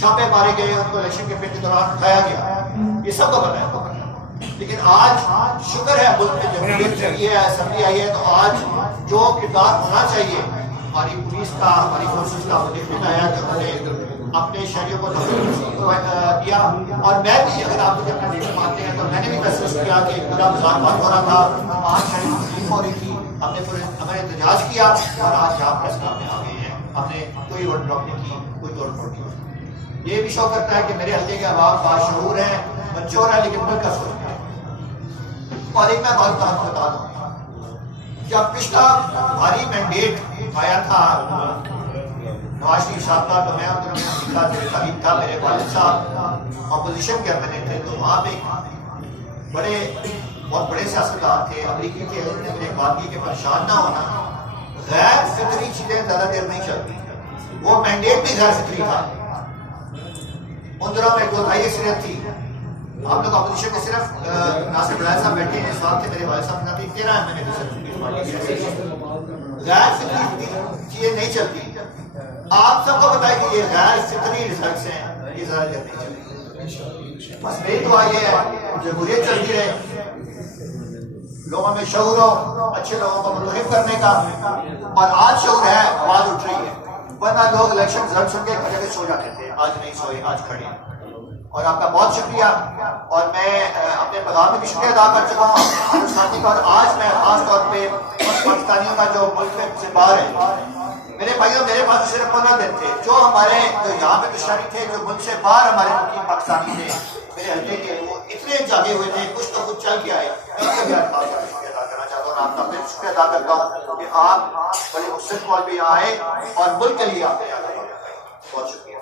छापे मारे गए, उनको इलेक्शन कैंपेन के दौरान उठाया गया, ये सबको पता है। लेकिन आज शुक्र है मुल्क में जमहूरियत चली है, असेंबली आई है, तो आज जो किरदार होना चाहिए हमारी पुलिस का, हमारी फोर्सेस का, मुझे खुद आया कि उन्होंने अपने शहरियों को दिया। और मैं भी, अगर आप मुझे अपना लीडर मानते हैं, तो मैंने भी महसूस किया कि पूरा बाजार बंद हो रहा था, आज शहरी तकलीफ हो रही थी, हमने एहतजाज किया और आज यहाँ प्रेस क्लब में आ गए हैं, हमने कोई रोड ब्लॉक नहीं की, कोई तोड़ फोड़ नहीं की। ये भी शो करता है कि मेरे हल्के के अवाम बाशऊर है, मच्योर है, लेकिन मुल्क का सोच है। और एक मैं बात बता दूं, जब पिछला भारी मैंडेट आया था नवाज शरीफ साहब का, तो मैं था, मेरे वालिद साहब अपोजिशन के मैंने थे, तो वहाँ पे बहुत बड़े सियासतदान थे, अमरीकी थे, उन्होंने मेरे बात की कि परेशान ना होना, गैर फिक्री चीजें ज्यादा देर नहीं चलती, वो मैंडेट भी गैर फिक्री था। उन दिनों में 2 अक्सरियत थी, आप लोग अपोजिशन में सिर्फ नासिर बड़ाई साहब बैठे हैं, साथ थे मेरे वालिद साहब ना, 13 गैर फिक्री चीजें नहीं चलती। आप सबको पता है कि ये गैर फिक्री रिजल्ट्स हैं, ये ज्यादा देर नहीं चलेगी। बस मेरी दुआ ये है जमहूरियत चलती रहे, लोगों में शऊर हो, अच्छे लोगों को मुतहब करने का, और आज शऊर है, आवाज उठ रही है, वरना लोग इलेक्शन रिजल्ट सुन के एक जगह सो जाते थे, आज नहीं सोए, आज खड़े हैं। और आपका बहुत शुक्रिया, और मैं अपने पैगाम में भी शुक्रिया अदा कर चुका हूँ, और आज मैं खास तौर पे पाकिस्तानियों का जो मुल्क में से बाहर है, मेरे भाइयों, मेरे पास सिर्फ 15 दिन थे, जो यहाँ पे दुश्मनी थे, जो मुल्क से बाहर हमारे मुल्की पाकिस्तानी थे, मेरे हल्के के, वो इतने जागे हुए थे, कुछ तो कुछ चल के आए, मैं भी अदा करना चाहता हूँ, आपका मैं शुक्रिया अदा करता हूँ कि आप बड़े मुस्तक़बिल भी आए और मुल्क के लिए आपने बहुत शुक्रिया।